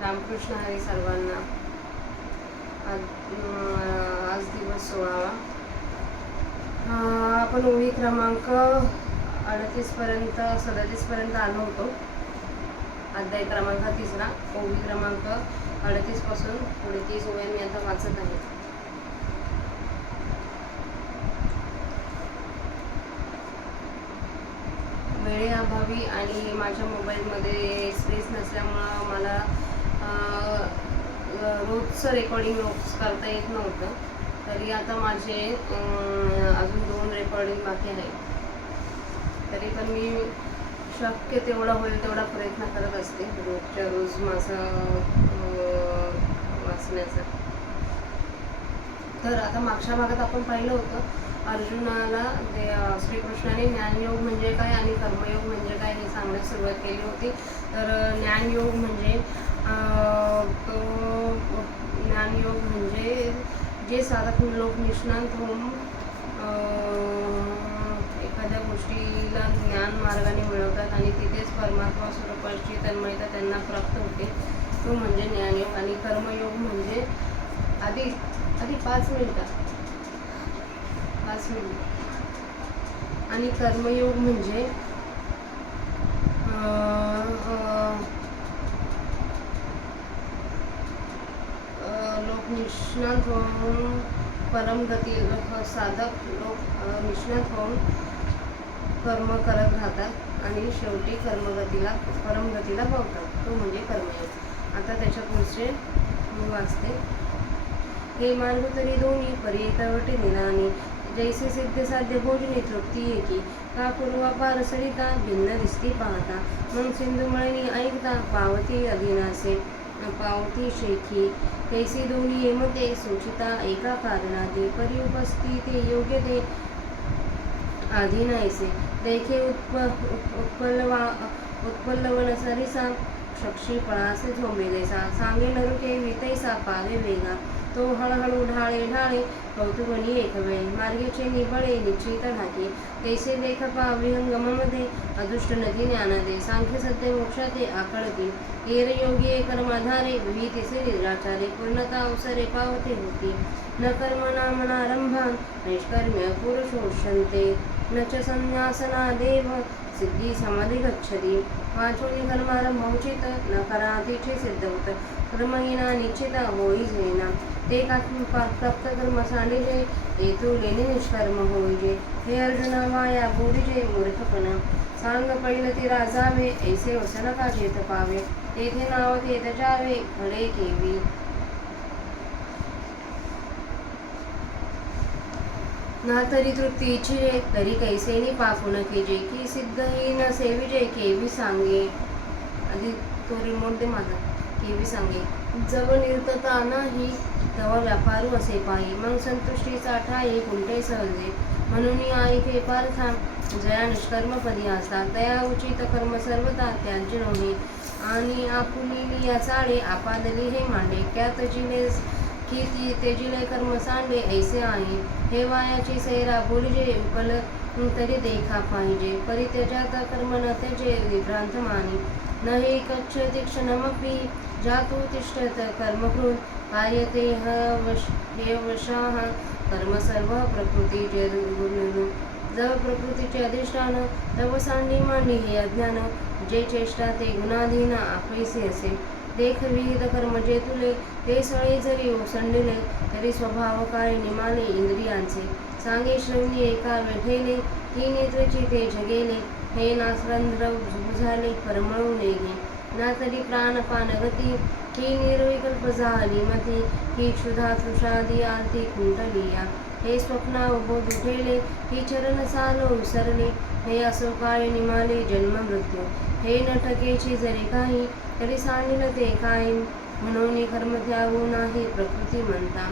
रामकृष्ण हरी सर्वांना. आज दिवस 16वा. आपण ओळी क्रमांक 38 पर्यंत 37 पर्यंत आलो होतो. अध्याय क्रमांक 3, ओळी क्रमांक 38 पासून पुढे 30 ओळी मी आता वाचत आहे. वेळेअभावी आणि माझ्या मोबाईलमध्ये स्पेस नसल्यामुळं मला रोजचं रेकॉर्डिंग करता येत नव्हतं. तरी आता माझे अजून 2 रेकॉर्डिंग बाकी आहे. तरी पण मी शक्य तेवढा होईल तेवढा प्रयत्न करत असते रोजच्या रोज माझं वाचण्याचा. तर आता मागच्या भागात आपण पाहिलं होतं अर्जुनाला ते श्रीकृष्णाने ज्ञानयोग म्हणजे काय आणि कर्मयोग म्हणजे काय हे सांगण्यास सुरुवात केली होती. तर ज्ञानयोग म्हणजे ज्ञानयोग म्हणजे जे साधक लोक निष्णात होऊन एखाद्या गोष्टीला ज्ञान मार्गाने मिळवतात आणि तिथेच परमात्मा स्वरूपाची तन्मयता त्यांना प्राप्त होते, तो म्हणजे ज्ञानयोग. आणि कर्मयोग म्हणजे आधी 5 मिनिटं आणि कर्मयोग म्हणजे लोक निष्णात होऊन परमगती साधक लोक निष्णात होऊन कर्म करत राहतात आणि शेवटी परमगतीला पावतात, तो म्हणजे कर्मयोग. आता त्याच्या पुढचे मी वाचते. हे मार्ग तरी दोन्ही परी एकावटी निरानी, जैसे सिद्ध साध्य भोजनी तृप्ती एकी, का पूर्वापार सरिता भिन्न दिसती पाहता, मग सिंधुमळणी ऐकता पावती अधीनासे पावती शेखी, कैसे दोन्ही येमते सूचिता एका कारणादी, परी उपस्थिती योग्य ते अधीनायसे, देखे उत्पल्लवन सरिसा शक्षी पळासे झोंबे जैसा, सांगे नरुके वितैसा पावे वेगा, तो हळहळू ढाळे कौतुकनी एकवेळी, मार्गेचे निबळे निश्चित ढाके, तैसे देख पावे हंगमामध्ये अदृष्ट नदी ज्ञानादे, सांख्य सत्य मोक्षाते आकळती, एर योगी कर्माधारे विहितेसे निराचारे, पूर्णता अवसरे पावते होती, न कर्म नामनारंभा नैष्कर्म्य पुरुषोष्यन्ते, न च संन्यासना देव सिद्धी समाधी गच्छति, वाचोनी कर्मारंभौचित न करातीचे सिद्ध होत, कर्महीना निश्चिता होई जेना, ते प्राप्त कर्म सांडिजे येतू लेणे निष्कर्म होईजे, हे अर्जुना वाया बुडीजे मूर्खपणा, सांग पैलती राजावे ऐसे वसन का जेत पावे, तेथे नाव तेथ जावे खडे केवी. ना तरी तृप्ती इच्छिजे तरी कैसेनी पापू न केजे, की सिद्ध ही न सेविजे केवी सांगे. आधी तो रिमोट दे माझा. केवी सांगे जव निर्तता नाही तव व्यापारू असे पायी, मग संतुष्टीचा ठाई कुंठे सहजे, म्हणून ऐके पार्था जया निष्कर्मपदी असता, तया उचित कर्म सर्वता त्याज्य नव्हे, आणि आपुली या चाळे आपादली हे मांडे, त्यात जिले की तेजिले कर्म सांडे ऐसे आहे, हे वायाची सैरा बोलजे उपल तरी देखा पाहिजे, परित्यजात कर्म न त्याचे विभ्रांत मानी, न हे कच्छ तीक्ष्णमपि जातु तिष्ठत कर्मकृत, कार्यते वशाः कर्म सर्व प्रकृतीचे गुण, जव प्रकृतीचे अधिष्ठान तव सांडी मांडी हे अज्ञान, जे चेष्टा ते गुणाधीन आपैसे असे, देख विहित कर्म जे तुले ते सळे जरी ओसंडिले, तरी स्वभाव काय निमाले इंद्रियांचे, सांगे श्रवणी एका वेठेले, ती नेत्रची ते जगेले, हे नासरंध्र झाले परमळू नेगे, ना तरी प्राणपान गती ही निर्विकल्प झाली मती, ही क्षुधा तृषादी आरती कुंडलिया, हे स्वप्ना बोध उठेले, ही चरण सालो विसरले, हे असो काय निमाले जन्म मृत्यू, हे न ठकेची जरी काही तरी सांडिल ते काय, म्हणून कर्म त्यागू नाही प्रकृती म्हणता,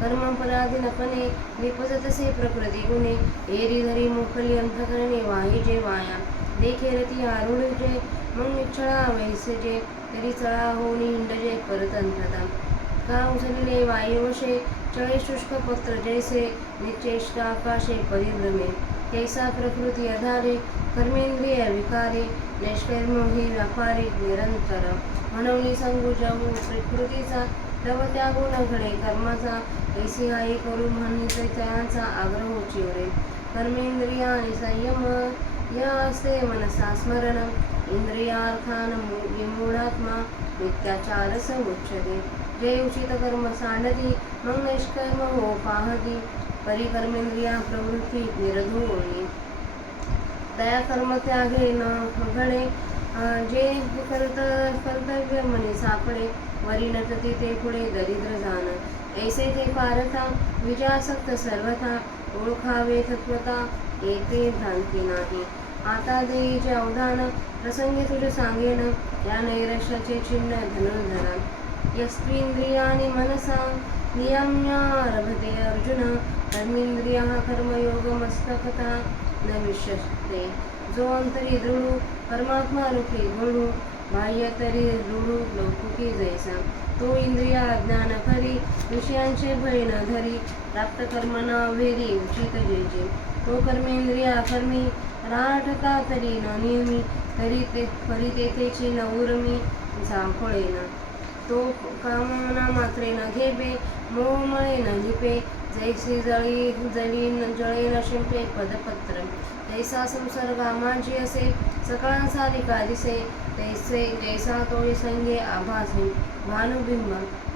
कर्म पराधीनपणे निपजतसे प्रकृती गुणे, एरी धरी मोकली अंतकरणे वाहिजे वाया, देखे रती आरूढजे मग निच्छळा वैसेजे, तरी चळा होऊनी हिंडजे परतंत्रता, का उचलिले वायुवशे चळे शुष्क पत्र जैसे, निश्चेष्ट आकाशे परिभ्रमे, तैसा प्रकृती आधारे कर्मेंद्रिय विकारे, नैष्कर्म ही व्यापारे निरंतर, म्हणून सांगू जाऊ प्रकृतीचा तव त्या गुण घडे कर्माचा ऐसी आई करू म्हणते त्याचा आग्रह चिवरे कर्मेंद्रिया आणि संयम या असते मनसा स्मरण इंद्रियार्थान विमूढात्मा मिथ्याचारस उच्यते जे उचित कर्म सांडती मग निष्कर्म हो पाहती परिकर्मेंद्रिया प्रवृत्ती निरधोळी दया कर्म त्यागे न घडे जे कर्तव्य म्हणे सापडे वरी नटती ते पुढे दरिद्र जाण ऐसे ते पारथा विजयासक्त सर्वथा ओळखावे तत्वता येते भ्रांती नाही आता देईचे अवधान प्रसंगी तुझे सांगेन या नैराश्याचे चिन्ह धनुर्धरा यस्त्विंद्रियानि मनसा नियम्यारभते अर्जुन कर्मेंद्रिया कर्मयोग मस्तकता न विश्यते जो अंतरी दृढ परमात्मा रूपी गुरु बाह्य तरी दृढ लौकिकी जैसा तो इंद्रिया अज्ञान खरी विषयांचे भय न धरी प्राप्त कर्मना वेरी उचित जेजे तो कर्मेंद्रिया कर्मी राठका तरी न नियमी तरी तेथेची न उर्मी झांफळेना तो कामना मात्रे न घेपे मोहमळे न लिपे जैसी जळे न शिंपे पदपत्र तैसा संसर्गा माझी असे सकळांचा रिका दिसे जैसा तोळी संगे आभासे भानुबिंब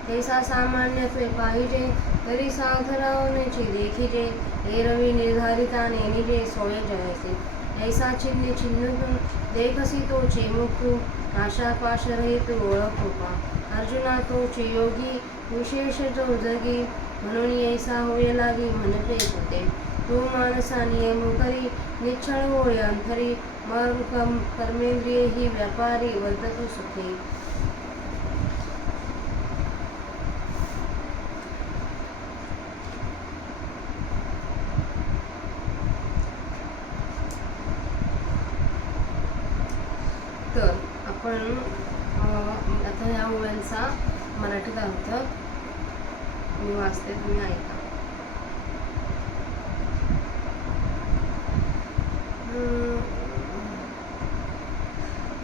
तैसा सामान्यत्वे पाहिजे तरी साधरावण्याची देखिजे एरवी निर्धारिताने निजे सोये जयासे ऐसा चिन्ह देखसी तोचे मुखू आशा पाश रहित ओळख कृपा अर्जुना तोचे योगी विशेष जो जगी म्हणून ऐसा होय लागी म्हणते होते तो मानसा नियम करी निच्छळ होय अंतरी मग कर्मेंद्रिय ही व्यापारी वर्ततु सुखे तर आपण आता ह्या ओव्यांचा मराठीत अर्थ मी वाचते तुम्ही ऐका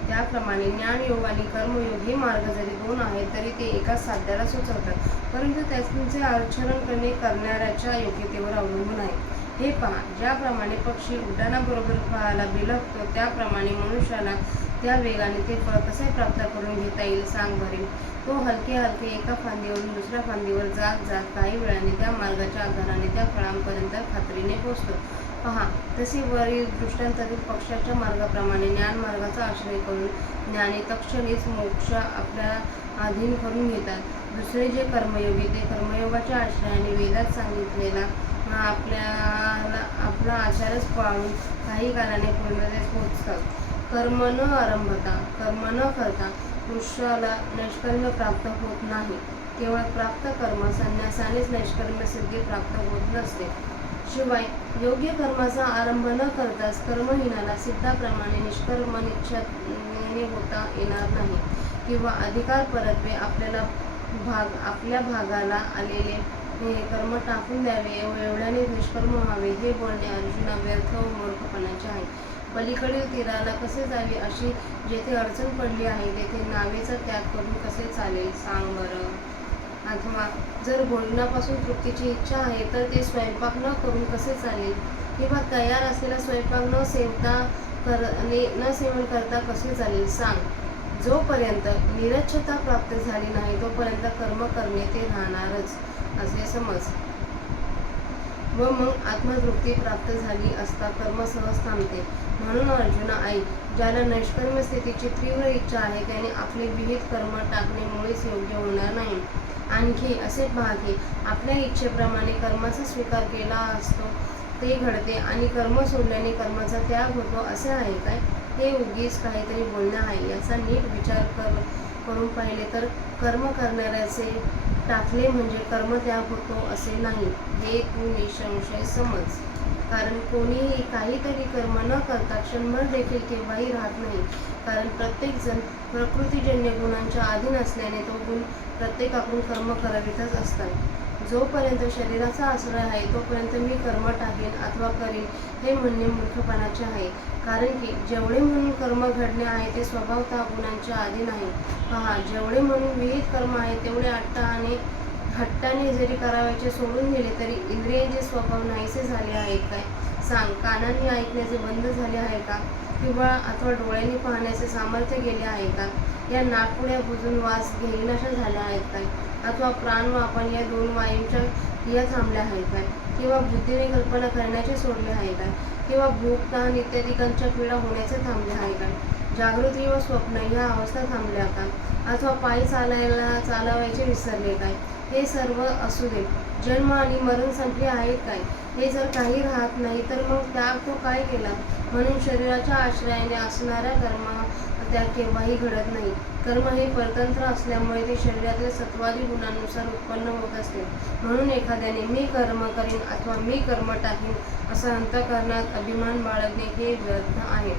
त्याप्रमाणे ज्ञानयोग आणि कर्मयोग हे मार्ग जरी दोन आहेत तरी ते एकाच साध्याला सुचवतात परंतु त्यांचे आचरण करणाऱ्याच्या योग्यतेवर अवलंबून आहे हे पहा ज्याप्रमाणे पक्षी उड्डाणाबरोबर फळाला बिलगतो त्याप्रमाणे मनुष्याला त्या वेगाने ते फळ कसे प्राप्त करून घेता येईल सांग बरे तो हलके एका फांदीवरून दुसऱ्या फांदीवर जात काही वेळाने त्या मार्गाच्या आधाराने त्या फळांपर्यंत खात्रीने पोहोचतो पहा तसे वरील दृष्टांतातील पक्षाच्या मार्गाप्रमाणे ज्ञान मार्गाचा आश्रय करून ज्ञानी तत्क्षणीच मोक्ष आपल्या अधीन करून घेतात दुसरे जे कर्मयोगी ते कर्मयोगाच्या आश्रयाने वेदात सांगितलेला आपला आचारच पाळून काही कालाने पूर्णतेस पोहोचतात कर्म न करता पुरुषाला नैष्कर्म्य प्राप्त होत नाही केवळ प्राप्त कर्म संन्यासानेच नैष्कर्म्य सिद्धी प्राप्त होत नसते शिवाय योग्य कर्माचा आरंभ न करताच कर्महीनाला सिद्धाप्रमाणे निष्कर्म निश्चयाने होता येणार नाही किंवा अधिकार परत्वे आपल्या भागाला आलेले हे कर्म टाकून द्यावे एवढ्याने निष्कर्म व्हावे हे बोलणे अर्जुना व्यर्थ व मूर्खपणाचे आहे पलीकडील तीराला कसे जावे अशी जेथे अडचण पडली आहे तेथे नावेचा त्याग करून कसे चालेल सांग बरं अथवा जर भोजनापासून तृप्तीची इच्छा आहे तर ते स्वयंपाक न करून कसे चालेल किंवा तयार असलेला स्वयंपाक न सेवन करता कसे चालेल सांग जोपर्यंत निरच्छता प्राप्त झाली नाही तोपर्यंत कर्म करणे ते राहणारच असे समज व मग आत्मतृप्ती प्राप्त झाली असता कर्म सहज थांबते म्हणून अर्जुना आई ज्याला नैष्कर्म्य स्थितीची तीव्र इच्छा आहे त्याने आपले विहित कर्म टाकणे मुळीच योग्य होणार नाही आणखी असे पहा की आपल्या इच्छेप्रमाणे कर्माचा स्वीकार केला असतो ते घडते आणि कर्म सोडल्याने कर्माचा त्याग होतो असे आहे काय हे उगीच काहीतरी बोलणे आहे याचा नीट विचार करून पाहिले तर कर्म करणाऱ्याचे टाकले म्हणजे कर्मत्याग होतो असे नाही हे तू निसंशय समज कारण कोणीही काहीतरी कर्म न करता क्षणभर देखील केव्हाही राहत नाही कारण प्रत्येकजण प्रकृतीजन्य गुणांच्या अधीन असल्याने तो गुण प्रत्येकाकडून कर्म करावीतच असतात जोपर्यंत शरीराचा आश्रय आहे तोपर्यंत मी कर्म टाकेन अथवा करीन हे म्हणणे मूर्खपणाचे आहे. कारण की जेवढे म्हणून कर्म घडणे आहे ते स्वभावतः गुणांच्या अधीन आहे. पहा, जेवढे म्हणून विहित कर्म आहे तेवढे हट्टाने जरी करावयाचे सोडून दिले तरी इंद्रियांचे स्वभाव नाहीसे झाले आहेत काय? सांग, कानांनी ऐकण्याचे बंद झाले आहे का? किंवा अथवा डोळ्यांनी पाहण्याचे सामर्थ्य गेले आहे का? या नाकपुड्या बुजून वास घेईनाशा झाल्या आहेत काय? अथवा प्राण व आपण या दोन वायूंच्या क्रिया थांबल्या आहेत काय? किंवा बुद्धीने कल्पना करण्याचे सोडले आहे काय? किंवा भूक, तहान इत्यादिकांच्या पीडा होण्याचे थांबले आहे काय? जागृती व स्वप्न या अवस्था थांबल्या का? अथवा पायी चालावायचे विसरले काय? हे सर्व असू दे, जन्म आणि मरण संपले आहेत काय? हे जर काही राहत नाही तर मग त्याग तो काय केला? म्हणून शरीराच्या आश्रयाने असणाऱ्या कर्म त्याग केव्हाही घडत नाही. कर्म हे परतंत्र असल्यामुळे ते शरीरातील सत्वादी गुणांनुसार उत्पन्न होत असते. म्हणून एखाद्याने मी कर्म करीन अथवा मी कर्म टाकीन असा अंतःकरणात अभिमान बाळगणे हे व्यर्थ आहे.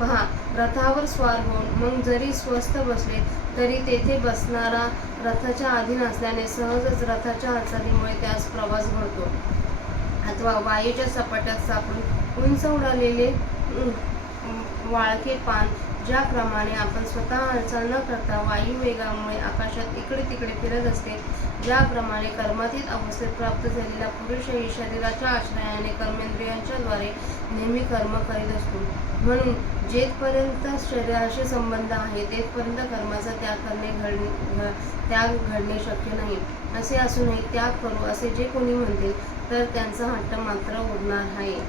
पहा, रथावर स्वार होऊन मग जरी स्वस्थ बसले तरी तेथे बसणारा रथाच्या अधीन असल्याने सहजच रथाच्या हालचालीमुळे त्यास प्रवास घडतो. अथवा वायूच्या सपाट्यात सापडून उंच उडालेले वाळके पान ज्याप्रमाणे आपण स्वतः हालचाल न करता वायू वेगामुळे आकाशात इकडे तिकडे फिरत असते, ज्याप्रमाणे कर्मातीत अवस्थेत प्राप्त झालेला पुरुषही शरीराच्या आश्रयाने कर्मेंद्रियांच्या द्वारे नेहमी कर्म करीत असतो. म्हणून जेथपर्यंत शरीराशी संबंध आहे तेथपर्यंत कर्माचा त्याग घडणे शक्य नाही. असे असूनही त्याग करू असे जे कोणी म्हणतील तर त्यांचा हट्ट मात्र उरणार आहे.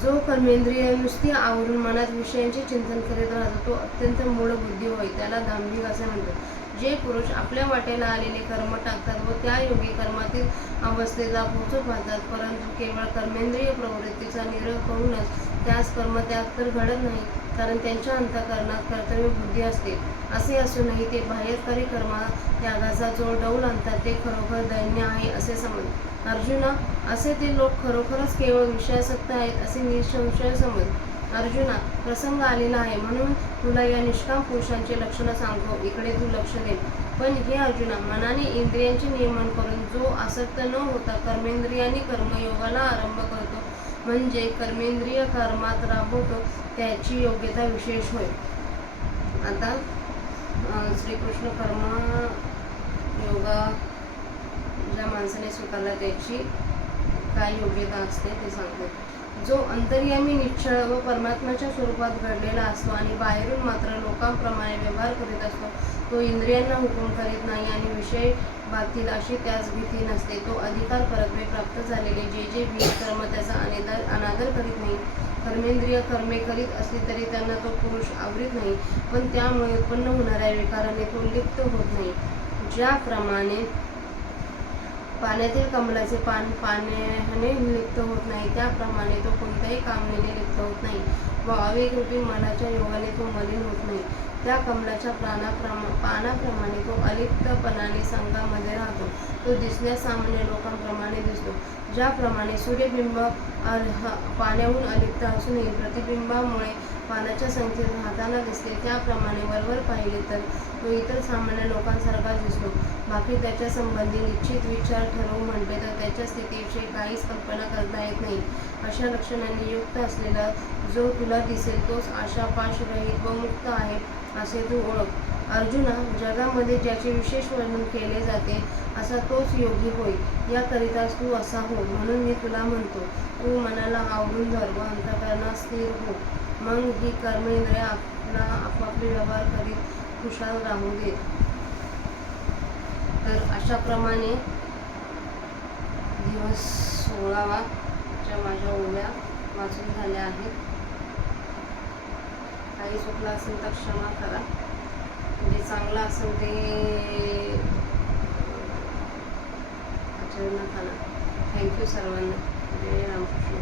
जो कर्मेंद्रिय नुसती आवरून मनात विषयांचे चिंतन करीत राहतो तो अत्यंत मूढ बुद्धी होय, त्याला दांभिक असे म्हणतात. जे पुरुष आपल्या वाटेला आलेले कर्म टाकतात व त्या योगी कर्मातील अवस्थेला पोहोचू पाहतात, परंतु केवळ कर्मेंद्रिय प्रवृत्तीचा निरोध करूनच त्यास कर्मत्याग तर घडत नाही, कारण त्यांच्या अंतःकरणात कर्तव्य बुद्धी असते. असे असूनही ते बाह्यकारी कर्मत्यागाचा जो डौल आणतात ते खरोखर दैन्य आहे असे समज. अर्जुना, असे ते लोक खरोखरच केवळ विषयासक्त आहेत असे निसंशय समज. अर्जुना, प्रसंग आलेला आहे म्हणून तुला या निष्काम पुरुषांचे लक्षण सांगतो, इकडे तू लक्ष दे. पण हे अर्जुना, मनाने इंद्रियांचे नियमन करून जो आसक्त न होता कर्मेंद्रियांनी कर्मयोगाला आरंभ करतो म्हणजे कर्मेंद्रिय कर्मात राबवतो त्याची योग्यता विशेष होय. आता श्रीकृष्ण कर्मयोगा ज्या माणसाने स्वीकारला त्याची काय योग्यता असते ते सांगतात. जो अंतर्यामी निश्चळ व परमात्म्याच्या स्वरूपात घडलेला असतो आणि बाहेरून मात्र लोकांप्रमाणे व्यवहार करीत असतो, तो इंद्रियांना हुकूम करीत नाही आणि विषय बातील अशी त्यास भीती नसते. तो अधिकार परत्वे प्राप्त झालेले जे विहित कर्म त्याचा अनादर करीत नाही. कर्मेंद्रिय कर्मे करीत असली तरी त्यांना तो पुरुष आवरीत नाही, पण त्यामुळे उत्पन्न होणाऱ्या विकाराने तो लिप्त होत नाही. ज्याप्रमाणे पाण्यातील कमळाचे पान पाण्याने लिप्त होत नाही त्याप्रमाणे तो कोणत्याही कामनेने लिप्त होत नाही व आवेगरूपी मनाच्या योगाने तो मलिन होत नाही. त्या कमळाच्या पानाप्रमाणे तो अलिप्तपणाने संघामध्ये राहतो. तो दिसण्यास सामान्य लोकांप्रमाणे दिसतो. ज्याप्रमाणे सूर्यबिंब पाण्याहून अलिप्त असूनही प्रतिबिंबामुळे पानाच्या संख्येत राहताना दिसते, त्याप्रमाणे वरवर पाहिले तर तो इतर सामान्य लोकांसारखाच दिसतो. बाकी त्याच्या संबंधी निश्चित विचार ठरवू म्हटले तर त्याच्या स्थितीविषयी काहीच कल्पना करता येत नाही. अशा लक्षणांनी युक्त असलेला जो तुला दिसेल तोच आशापाशरहित व मुक्त आहे असे तू ओळख. अर्जुना, जगामध्ये ज्याचे विशेष वर्णन केले जाते असा तोच योगी होय. याकरिताच तू असा हो म्हणून मी तुला म्हणतो. तू मनाला आवरून धर व अंतःकरणात स्थिर हो. मग ही कर्मेंद्रिय आपापले व्यवहार करीत खुशाल राहू देत. तर अशाप्रमाणे दिवस 16वा च्या माझ्या ओव्या वाचून झाल्या आहेत. काही चुकलं असेल तर क्षमा करा. म्हणजे चांगलं असेल ते आचरणात आणा. थँक्यू सर्वांना. जय रामकृष्ण.